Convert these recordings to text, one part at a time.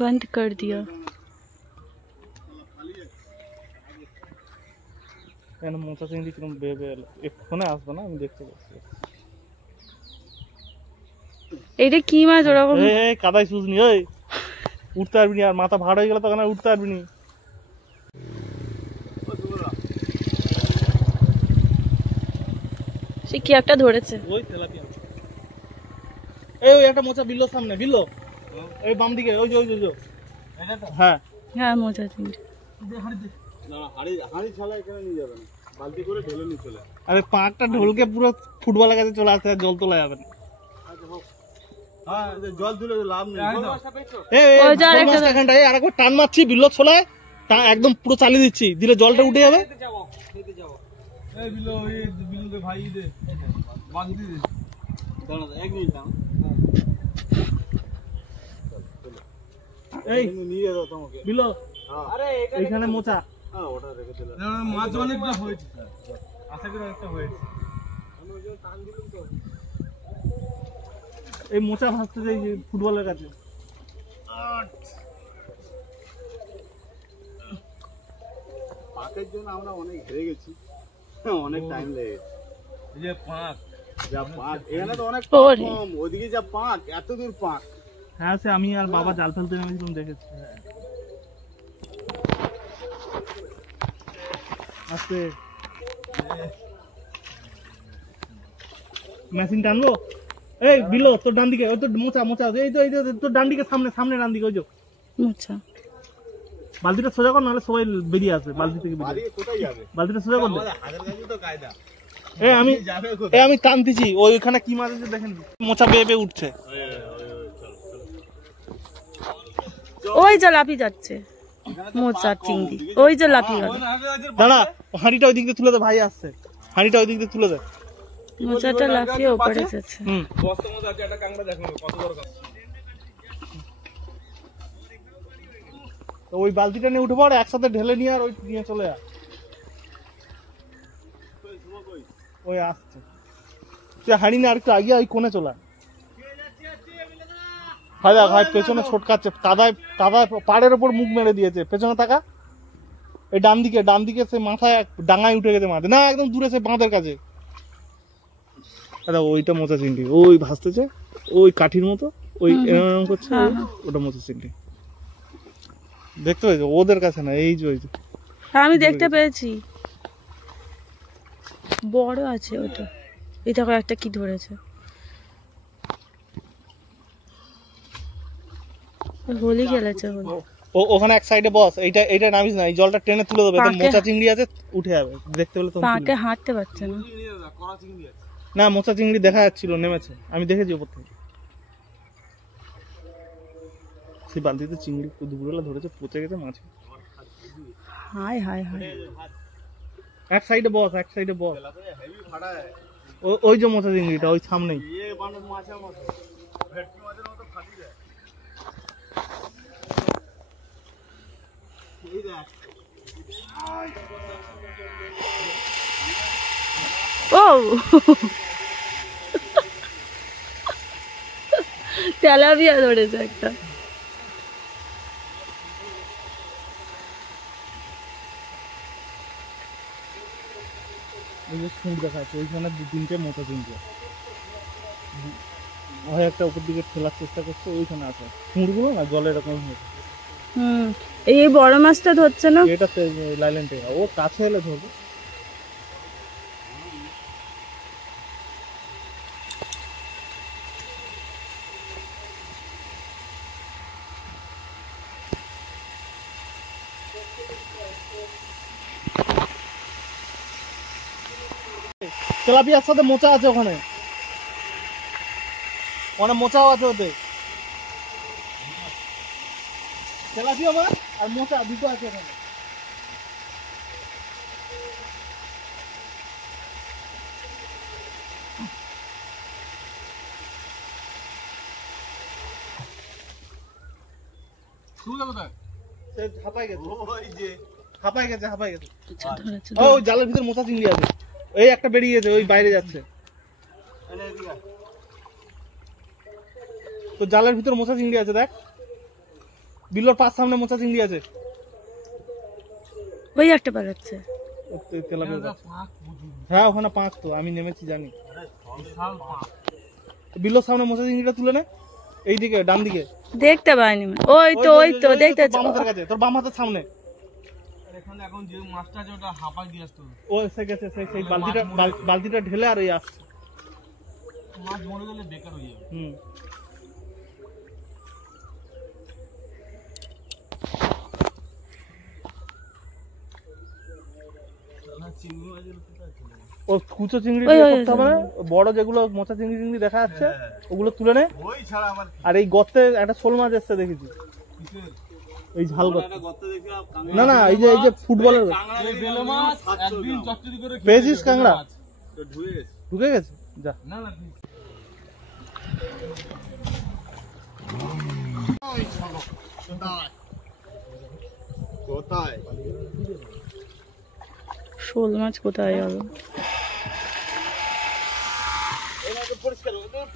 बंद कर दिया। মোচা চিংড়ি কিরকম বেবে এলো, এক্ষুনি আসবে না, আমি দেখতে পাচ্ছি। এটা কি মাছ ওরকম? এই কাদায় সুজনি, ওই উঠতে পারবি না, আর মাথা ভাড় হয়ে গেলে তখন আর উঠতে পারবি না। সে কি একটা ধরেছে, ওই তেলাপিয়া। এই ওই একটা মোচা বিল্লোর সামনে, বিল্লো এই বাম দিকে, ওই যে ওই যে এটা তো। হ্যাঁ হ্যাঁ মোচা চিংড়ি। না হাড়ি ছাড়া এখানে নিয়ে যাবে না, বালতি করে ঢেলে নিয়ে চলে। আরে পাঁচটা ঢোলকে পুরো ফুটবলের কাছে চলে আসতে, জল তোলা যাবে না। হ্যাঁ জল তুলে লাভ নেই। এই আরেকবার টান মারছি বিল্লো ছোলায়, তা একদম পুরো চালিয়ে দিচ্ছি, দিলে জলটা উঠে যাবে। এই বিল্লো, ওই বিল্লো ভাই দে বালতি দে, দাঁড়া এক মিনিট দাঁড়া। এই নিয়ে যাও তোমাকে বিল্লো। আরে এখানে মোচা, হ্যাঁ ওটা রেখে দিলাম। না মাছ অনেকটা হয়েছে স্যার, আশা করি অনেকটা হয়েছে। আমি ওই জন্য টান দিলাম তো। এই মোচা ভাসতে যাই ফুটবলের কাছে। পাকের জন্য আমরা অনেক হেরে গেছি, অনেক টাইম লেগে গেছে। এই যে পাক, যা পাক এখানে তো অনেক কম, ওইদিকে যা পাক, এত দূর পাক। হ্যাঁ সে আমি আর বাবা জাল ফেলতে নেমেছিলাম, দেখেছি। আস্তে মেশিন টানবো। এই বিলো তোর ডান দিকে, ওই তো মোচা মোচা, এই তো তোর ডান দিকে, সামনে সামনে ডান দিকে, ওই যে মোচা। বালতিটা সোজা কর, নাহলে সবাই বেরিয়ে আসবে বালতি থেকে। বালতিটা সোজা কর। আমি টানতেছি, ওইখানে কি মাছ আছে দেখেন, মোচা বেয়ে বেয়ে উঠছে। ওই যে লাফি যাচ্ছে মোচা চিংড়ি, ওই যে লাফি গেল। দাঁড়া, হাঁড়িটা ওই দিক দিয়ে তুলে দে, ভাই আসছে, হাঁড়িটা ওই দিক দিয়ে তুলে দে। মোচাটা লাফিয়ে উপরে যাচ্ছে। ওই বালতিটা নিয়ে উঠে পড়ে, একসাথে ঢেলে নিয়ে আর ওই নিয়ে চলে যা। ওই আসছে, তুই হাঁড়ি না আরেকটু আগে ওই কোণে চলে। ভাই দেখ ভাই পেছনে ছোটকাচ্ছে, কাদায় কাদায় পাড়ের ওপর মুখ মেরে দিয়েছে, পেছনে তাকা। এই ডান দিকে সে মাথায় ডাঙায় উঠে গেছে মাছ, না একদম দূরে সে বাঁধের কাছে। ওইটা মোচা চিংড়ি, ওই ভাসতেছে, ওই কাঠির মতো, ওই এরকম করছে, ওটা মোচা চিংড়ি। দেখতে পেয়েছো? ওদের কাছে না, এই যে আমি দেখতে পেয়েছি, বড় আছে ওটা। এই দেখো একটা কি ধরেছে, হোলি খেলেছে। ওখানে এক সাইডে বস, এইটা নামিস না, এই জলটা টেনে তুলে দেবে, মোচা চিংড়ি আছে, উঠে যাবে। দেখতে পেলে তো পাকে হাঁটতে পারছে না। না মোচা চিংড়ি দেখা যাচ্ছিল, নেমেছে, আমি দেখেছি ওপর থেকে। সেই বালতিতে চিংড়ি দুপুরবেলা ধরেছে, পচে গেছে মাছ। হাই হাই হাই, এক সাইডে বস, এক সাইডে বস। ওই যে মোচা চিংড়িটা ওই সামনেই। ও তেলাপিয়া ধরেছে একটা। ওই যে খুঁড় দেখা যাচ্ছে, ওইখানে দু তিনটে মোটা চিংড়ি, ওই একটা উপর দিকে ঠেলার চেষ্টা করছে, ওইখানে আছে খুঁড়গুলো না জলে এরকম হয়েছে। এই বড় মাছটা ধরছে না, এটা লাইলেন্টে, ও কাছে এলে ধরবে। তেলাপিয়ার সাথে মোচা আছে, ওখানে অনেক মোচাও আছে ওতে। তেলাপিয়া মাছ আর মোচা দুটো আছে ওখানে। জালের ভিতরে মোচা চিংড়ি আছে, এই একটা বেরিয়ে গেছে, ওই বাইরে যাচ্ছে। তো জালের ভিতরে মোচা চিংড়ি আছে, দেখ বিল্লোর পাশ সামনে মোচা চিংড়ি আছে। ওই একটা পালাচ্ছে। হ্যাঁ ওখানে পাঁচ তো আমি নেমেছি জানি। বিল্লোর সামনে মোচা চিংড়িটা তুলে নে, এইদিকে ডান দিকে। দেখতে পাইনি। ওই তো দেখতে বাম হাতের কাছে, তোর বাম হাতের সামনে। এখানে এখন যে মাছটা আছে ওটা হাঁপাই দিয়ে আসতে হবে। ও এসে গেছে, সেই বালতিটা ঢেলে আর ওই আসছে। মাছ মরে গেলে বেকার হয়ে যাবে। ও কুচো চিংড়ি করতে হবে না, বড় যেগুলো মোচা চিংড়ি দেখা যাচ্ছে ওগুলো তুলে নে। আর এই গর্তে একটা শোল মাছ এসছে দেখেছি, এই ঝাল গর্তে। না এই যে ফুটবলের পেয়েছিস কাঁকড়া ঢুকে গেছে। যা কোথায় শোল মাছ কোথায় গেল?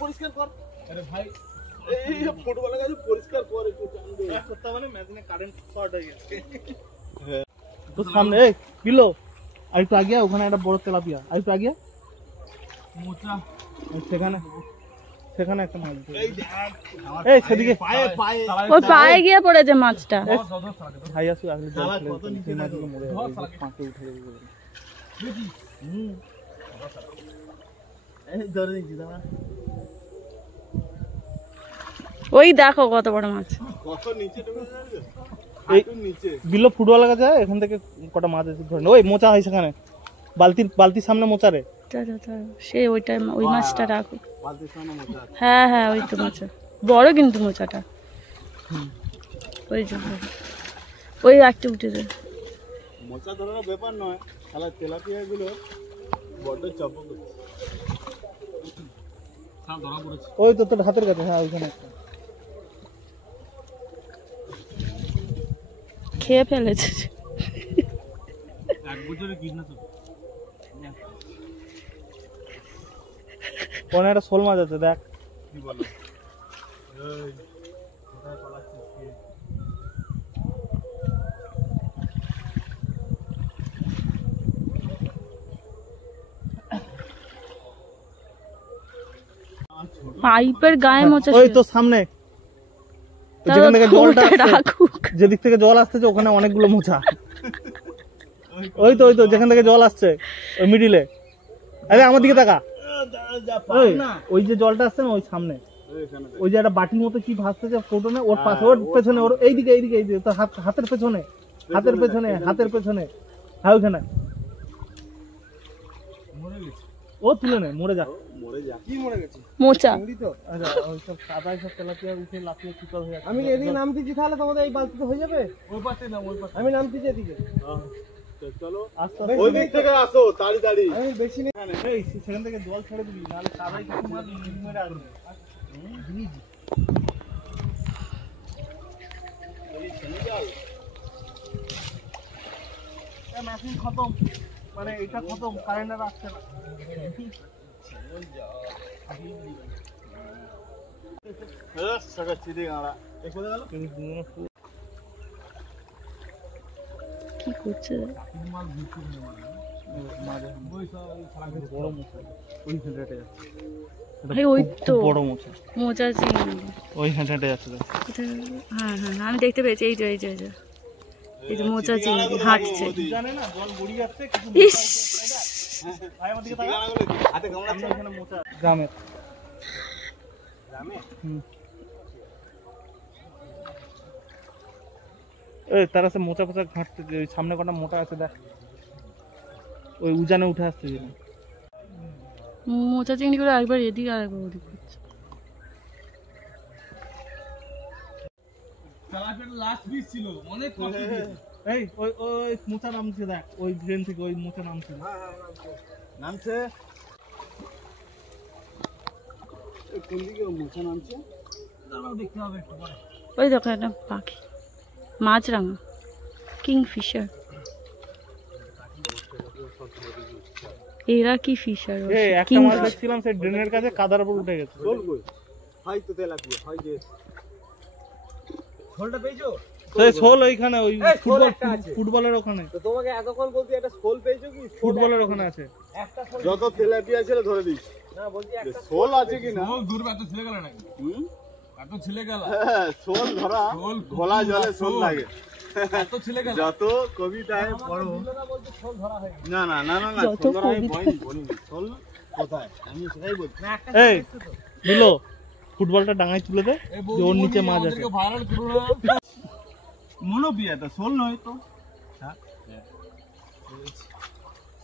পরিষ্কার কর। আরে ভাই এই ফুটবলের কাছে পরিষ্কার কর একটু, টান দে করতে মানে মেশিনে কারেন্ট শর্ট হয়ে গেছে। তো সামনে এই বিলো আর একটু আগে, ওখানে একটা বড় তেলাপিয়া, আর একটু আগে মোচা, সেখানে একটা মাছ। এই সেদিকে ওই পায়ে গিয়ে পড়েছে মাছটা। ভাই আসু আসলে সেই মাছগুলো মরে যাবে, পাঁকে উঠে যাবে। ধরে নিচ্ছি দাঁড়া। ওই দেখো কত বড় মাছ। বিলো ফুটবল কাছে এখান থেকে কটা মাছ আছে ধরে। ওই মোচা হয় সেখানে, বালতির সামনে মোচা রে। সে ওই মাছটা রাখো। হ্যাঁ ওই তো মোচা বড়, কিন্তু মোচাটা ওই একটা উঠে যায়। মোচা ধরার ব্যাপার নয়, তাহলে তেলাপিয়া গুলো বড্ড চাপা করছে। ওই তো তোর হাতের কাছে। হ্যাঁ ওইখানে একটা খেয়ে ফেলেছে। এক বছরের কীটনাশক। কোনে একটা শোল মাছ আছে দেখ। কি বলো? পাইপের গায়ে মোচা। ওই তো সামনে যেখান থেকে জলটা যেদিক থেকে জল আসতেছে ওখানে অনেকগুলো মোচা। ওই তো যেখান থেকে জল আসছে ওই মিডিলে। আরে আমার দিকে তাকা। ওই যে জলটা আসছে না ওই সামনে, ওই যে একটা বাটির মতো কি ভাসতেছে ফোটনে, ওর পাশে, ওর পেছনে, ওর এইদিকে তোর হাতের পেছনে। হ্যাঁ ওইখানে ও তুলে নে, মরে যা। কি মরে গেছে? মোচা। আমি এদিকে নামতেছি, তাহলে তোমাদের এই বালতিতে হয়ে যাবে। ওই পাশে না, ওই পাশে আমি নামতেছি এদিকে। চলো আস্তে আস্তে ওই দিক থেকে আসো, তাড়াতাড়ি। আমি বেশি নেই, এই সেখান থেকে জল ছেড়ে দিবি, নাহলে সবাই কিছু মাছ মেরে আসবে। মেশিন খতম, মানে এটা খতম, কারেন্ট আর আসছে না। কি করছে? ওই তো বড় মোচা, মোচা চিংড়ি ওই হেঁটে যাচ্ছে। হ্যাঁ আমি দেখতে পেয়েছি। এই যে মোচা চিংড়ি হাঁটছে। ইস গ্রামের তারা সে মোচা ফোচা ঘাঁটতে, ওই সামনে কটা মোটা আছে দেখ, ওই উজানে উঠে আসছে। মোচা চিংড়ি করে একবার এদিকে আর একবার ওদিক করছে। এই ওই মোচা নামছে দেখ, ওই ড্রেন থেকে ওই মোচা নামছে। কোন দিকে মোচা নামছে দেখতে হবে একটু পরে। ওই দেখো একটা পাখি, মাছরাঙা, কিংফিশার। এরা কি ফিশার? একটা মাছ দেখছিলাম সেই ড্রেনের কাছে, কাদার উপর উঠে গেছে। শোলটা পেয়েছো? সেই শোল ওইখানে ওই এই শোল একটা আছে। ফুটবলের ওখানে, তো তোমাকে এতক্ষণ বলছি একটা শোল পেয়েছো কি? ফুটবলের ওখানে আছে। একটা শোল। যত তেলাপিয়া ছিল ধরে দিস। না বলছি একটা শোল আছে কিনা? শোল দূর এত ছেলে গেল নাকি? এত ছেলে গেল। হ্যাঁ, শোল ধরা শোল ঘোলা জলে শোল লাগে। এত ছেলে গেল। যত কবিতায় পড়ো বলছি শোল ধরা হয়। না না না না না যত শোল ধরা আমি কবিতা। বলিনি। শোল কোথায় আমি সেটাই বলছি। না একটা এই দিলো ফুটবলটা ডাঙায় তুলে দে, এই যে ওর নিচে মাছ আছে। আমাদেরকে ভাইরাল করো না। মনোপিয়া তো শোল নয় তো।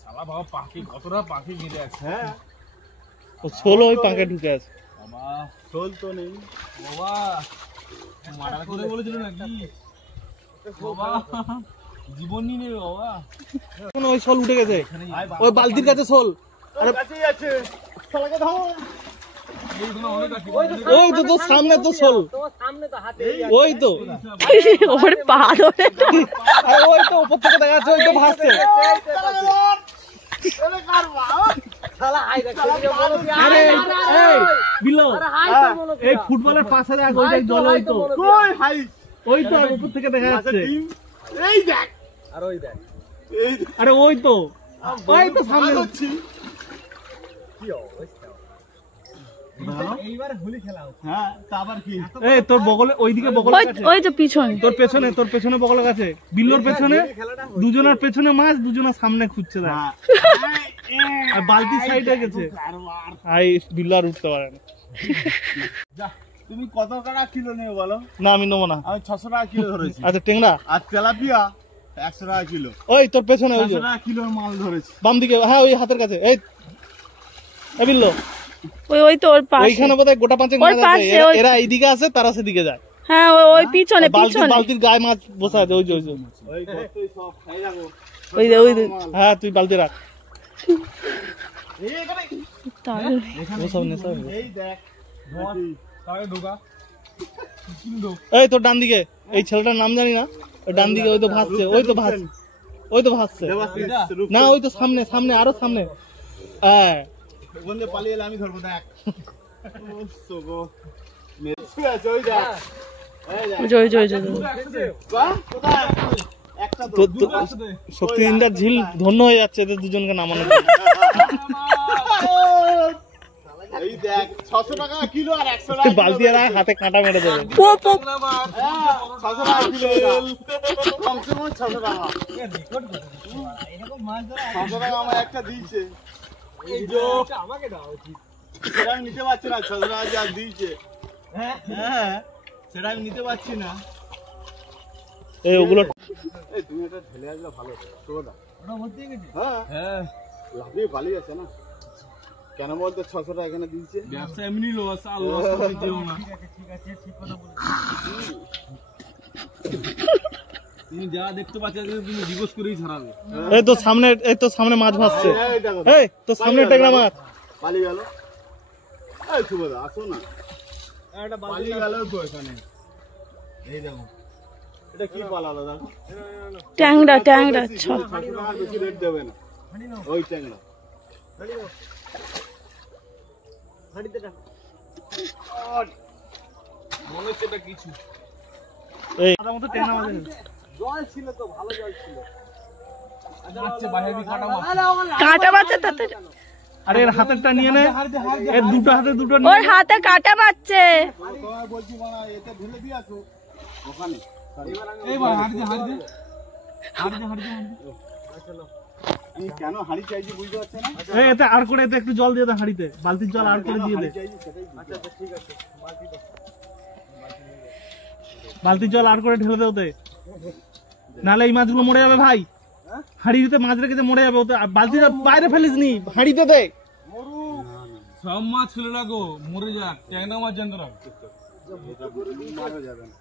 শালা বাবা পাখি কতটা পাখি ঘিরে আছে। হ্যাঁ, ও শোল ওই পাঙ্কে ঢুকে আছে। বাবা শোল তো নেই। বাবা মার্ডার করে বলেছিল নাকি? বাবা জীবন নিয়ে নেবে বাবা। এখন ওই শোল উঠে গেছে, ওই বালতির কাছে শোল। আরে কাছেই আছে। শালাকে ধরো। এইখানে অনেক আছে। ওই তো তোর সামনে তো শোল, তোমার সামনে তো হাতে ওই তো, ওর পা ধরে আরে ওই তো উপর থেকে দেখা যাচ্ছে, ওই তো ভাসছে। আরে কার বাবা? শালা হাই দেখ আরে এই বিলো, এই ফুটবলের পাশে দেখ, ওই দেখ জল, ওই তো, কই হাই? ওই তো উপর থেকে দেখা মাছের যাচ্ছে। ডিম। এই দেখ। আর ওই দেখ এই দেখ। আরে ওই তো, ওই তো সামনে। মাছ হচ্ছি। কি অবস্থা। এইবার হোলি খেলা হচ্ছে। হ্যাঁ, তা আবার কি? এই তোর বগলে, ওইদিকে বগলের ওই কাছে, ওই তো পিছনে তোর পেছনে বগলের কাছে, বিল্লোর পেছনে, দুজনের পেছনে মাছ, দুজনের সামনে খুঁজছে দেখ। হ্যাঁ। আর বালতির সাইডে গেছে, আই বিল্লো আর উঠতে পারে না। যা, তুমি কত টাকা কিলো নেবে বলো? না আমি নেবো না। আমি 600 টাকা কিলো ধরেছি। আচ্ছা টেংরা, আর তেলাপিয়া 100 টাকা কিলো। ওই তোর পেছনে, ওই যে 100 টাকা কিলোর মাল ধরেছি। বাম দিকে, হ্যাঁ ওই হাতের কাছে, এই এই বিল্লো, ওই তো ওর পাশে ওইখানে বোধহয় গোটা পাঁচেক ওই মাছ আছে। পাশে, ওই- এরা এইদিকে আসে, তারা সেদিকে যায়। হ্যাঁ ওই পিছনে পিছনে বালতির গায়ে মাছ বসে আছে, ওই যে ওই যে। ওই কতই সব খাই যাবো। ওই যে ওই যে হ্যাঁ তুই বালতি রাখ, এই এখানে। তাহলে ওসব নেশা হবে। এই দেখ। তাকে ঢোকা কিলো এই তোর ডান দিকে, এই ছেলেটার নাম জানি না, ওই ডান দিকে, ওই তো ভাসছে, ওই তো ভাসছে, ওই তো ভাসছে। দেবাশিস, না ওই তো সামনে সামনে, আরো সামনে। হ্যাঁ ওখান দিয়ে পালিয়ে এলে আমি ধরবো দেখ। ও সগো। মেরে আছে ওই দেখ। এই দেখ। ওই যে ওই যে ওই যে বাহ, কোথায়? একটা তো। শক্তিদিনদার ঝিল ধন্য হয়ে যাচ্ছে এদের দুজনকে নামানোর জন্য। এই দেখ 600 টাকা কিলো আর 100 টাকা বালতি আর হাতে কাঁটা মেরে দেবে। পো পো 600 টাকা কিলো এটা। কমসে কম 600 টাকা। এরকম মাছ ধরা 600 টাকা আমার একটা দিয়েছে। এই যে আমাকে দাও উচিত। সেটা আমি নিতে পারছি না, 600 টাকা যা দিয়েছে। হ্যাঁ, সেটা আমি নিতে পারছি না। এই ওগুলো এই তুমি এটা ঢেলে আসলে ভালো হতো। তোরা ওটা ভর্তি হয়ে গেছে। হ্যাঁ, হ্যাঁ লাভিয়ে পালিয়ে আছে না। কেন বলতো 600 টাকা এখানে দিয়েছে? ব্যবসা এমনি লস আর লস করতে দিও না। ঠিক আছে ঠিক কথা বলেছো। তুমি যা দেখতে পাচ্ছ তুমি ডিভোর্স করেই ছাড়াবে। এই তো সামনে, এই তো সামনে মাছ ভাসছে। এই দেখো। এই তো সামনে টেংরা মাছ। পালিয়ে গেল। এই সুবোধা আসো না। একটা পালিয়ে গেল তো এখানে। এই দেখো। এটা কি পালালো দেখো। ট্যাংরা ট্যাংরা 600 টাকার বেশি রেট দেবে না। ওই ট্যাংরা। হাঁড়িতে টাকা মনে হচ্ছে এটা কিছু এই আদার মতো টেংরা মাছ আছে। জল ছিল তো, ভালো জল ছিল। আচ্ছা বাইরে কাটা মাছ কাঁটা মারছে তাতে আরে এর হাতেরটা নিয়ে নে, এর দুটো হাতে দুটো নিয়ে ওর হাতে কাঁটা মারছে তোমায় বলছি মানা এতে ঢেলে দিয়ে আসো ওখানে। এইবার হাঁড়িতে হাঁড়িতে আমি কেন হাঁড়ি চাইছি বুঝতে পারছো না? এই এতে আর করে, এতে একটু জল দিয়ে দে হাঁড়িতে, বালতির জল আর করে দিয়ে দে। হাঁড়ি চাইছি সেটাই বুঝতে পারছি। ঠিক আছে বালতির জল আর করে ঢেলে দে ওতে, নাহলে এই মাছগুলো মরে যাবে ভাই। হাঁড়িতে মাছ রেখেছে মরে যাবে, ওতে বালতিটা বাইরে ফেলিস নি, হাঁড়িতে দে। সব মাছ ফেলে রাখো মরে যাক, ট্যাংরা মাছ জানতে রাখো। এটা মারা যাবে না।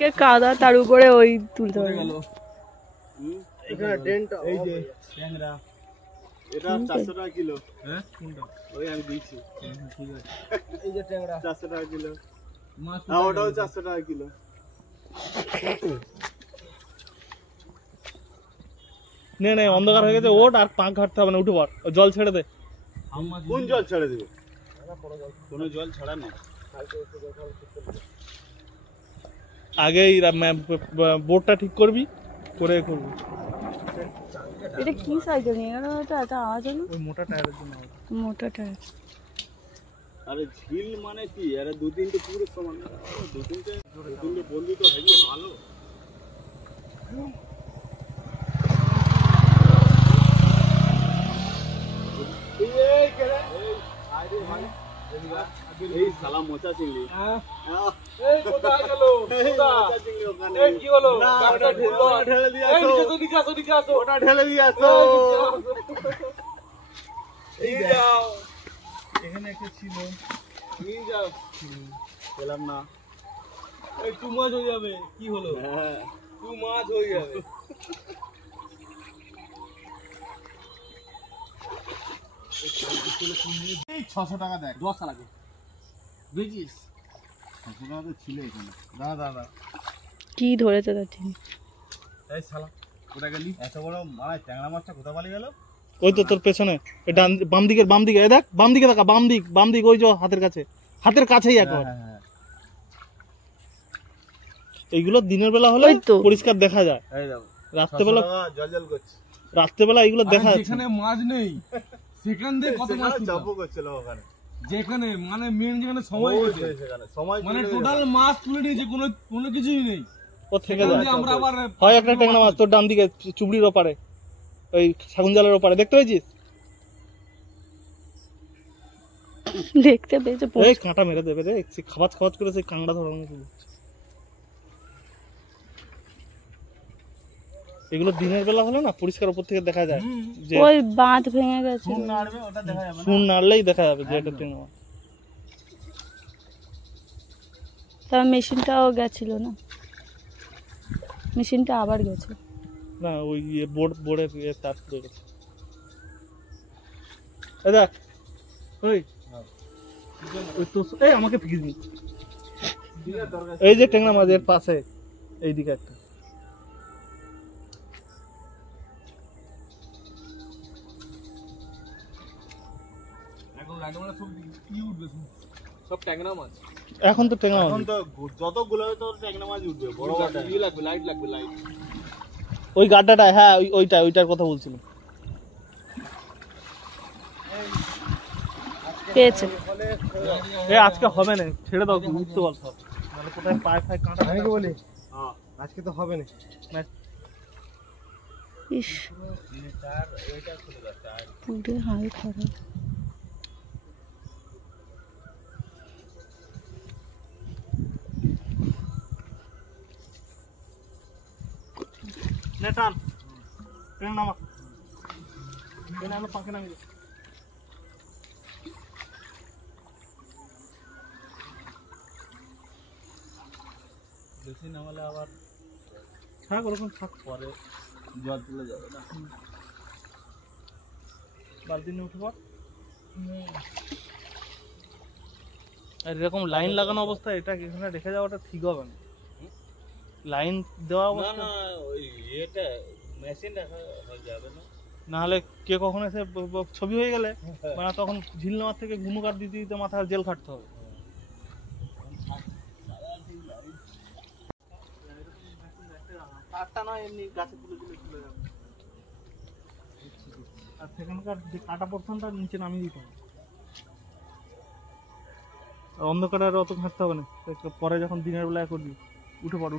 কে কাদা তার উপরে ওই তুলতে পারবে গেল এখানে ডেন্ট এই যে ট্যাংরা। এটা 400 টাকা কিলো। হ্যাঁ কোনটা ওই আমি দিয়েছি। ঠিক আছে এই যে ট্যাংরা 400 টাকা কিলো। মাছ হ্যাঁ ওটাও 400 টাকা কিলো। নে নে অন্ধকার হয়ে গেছে, ওঠ আর পাঁক ঘাটতে হবে না, উঠে পড়, ও জল ছেড়ে দে। মাছ কোন জল ছেড়ে দিবে? কোনো জল ছাড়া নেই। আগেই বোর্ডটা ঠিক করবি, করে করবি। এটা কি সাইকেল নিয়ে গেল তো এত আওয়াজ হলো? ওই মোটা টায়ারের জন্য। মোটা টায়ার। আরে ঝিল মানে কি, আরে দু তিনটে পুরো সমান, দু তিনটে বন্ধু তো হেভি ভালো। এই শালা মোচা চিংড়ি। এই কোথায় গেল? মোচা চিংড়ি ওখানে। এই কি হলো? না, ব্যাগটা ঢুকলো। ওটা ঢেলে দিয়ে এই আসো। নিচে আসো, নিচে আসো। ওটা ঢেলে দিয়ে আসো। এই যাও। এখানে একটা ছিল, নিয়ে যাও। পেলাম না। এই টু মাছ হয়ে যাবে। কি হলো? হ্যাঁ। টু মাছ হয়ে যাবে। এই 600 টাকা দেখ। 10 লাগে। বুঝিস? 600 টাকা তো ছিল এখানে। দাঁড়া দাঁড়া। কি ধরেছে তার ঠিক? এই শালা কোথায় গেলি? এত বড় মানে ট্যাংরা মাছটা কোথা পালিয়ে গেল? ওই তো তোর পেছনে, এই বাম দিকে, এই দেখ বাম দিকে দেখা, বাম দিক ওই যে হাতের কাছেই একবার। হ্যাঁ। এইগুলো দিনের বেলা হলে ওই তো। পরিষ্কার দেখা যায়, এই দেখো। রাত্রেবেলা 600 টাকা জল করছে। রাত্রেবেলা এগুলো দেখা যাচ্ছে যেখানে মাছ নেই সেখান থেকে কত মাছ সেখানে তুললাম। চাপও করছিল ওখানে। যেখানে মানে মেন যেখানে সময় গেছে, সেখানে সময় মানে চলে টোটাল গেছে। মাছ তুলে নিয়েছে, কোনো কিছুই নেই। ও থেকে সেখান যায়। দিয়ে আমরা আবার হয় একটা ট্যাংরা মাছ তোর ডান দিকে চুবড়ির ওপারে, ওই শাগুন জালের ওপারে, দেখতে পেয়েছিস? দেখতে পেয়েছে এই কাঁটা মেরে দেবে রে, খাবাজ করে সেই কাঁকড়া ধরার মতো দিচ্ছে। এগুলো দিনের বেলা হলে না পরিষ্কার উপর থেকে দেখা যায়, যে ওই বাঁধ ভেঙে গেছে। নাড়বে ওটা দেখা যাবে না। সুন নাড়লেই দেখা যাবে যে এটা ট্যাংরা মাছ। তার মেশিনটাও গেছিল না, মেশিনটা আবার গেছে। না ওই বোর্ডের তার পুড়ে গেছে। এই দেখ, ওই তো এই আমাকে ফিকিস নি, এই যে ট্যাংরা মাছের পাশে এইদিকে একটা। এখন লাগে মানে সব কি উঠবে, সব ট্যাংরা মাছ। এখন তো ট্যাংরা মাছ এখন তো যতগুলো তো ট্যাংরা মাছ উঠবে, বড় বড় ট্যাংরা। ইয়ে লাগবে, লাইট লাগবে, লাইট। ওই গাড্ডাটা, হ্যাঁ ওইটার কথা বলছিলাম। পেয়েছে। আজকে হবে না, ছেড়ে দাও, উঠতে বল সব, মানে কোথায় পায়ে কাঁটা বলি। হ্যাঁ। আজকে তো হবে না। ইস, পুরো হাল খারাপ। নে টান, ট্রেন নামা, ট্রেন আলো পাখে নামিয়ে দে। বেশি নামালে আবার থাক ওরকম থাক, পরে জল তুলে যাবে না। বালতি নিয়ে উঠে পড়। আর এরকম লাইন লাগানো অবস্থা এটা এখানে রেখে যাওয়াটা ঠিক হবে না, লাইন দেওয়া না অবস্থা। না, ওই এটা মেশিন রাখা হয়ে যাবে না। না হলে কে কখন এসে ছবি হয়ে গেলে মানে তখন ঝিল নেওয়ার থেকে ঘুমু কাট দিতে দিতে মাথায় জেল খাটতে হবে। তারটা নয়, এমনি গাছে তুলে চলে যাবে। আর সেখানকার যে কাটা পোর্শনটা নিচে নামিয়ে দিতে হবে। অন্ধকারে আর অত ঘাঁটতে হবে না, পরে যখন দিনের বেলায় করবি উঠে পড়।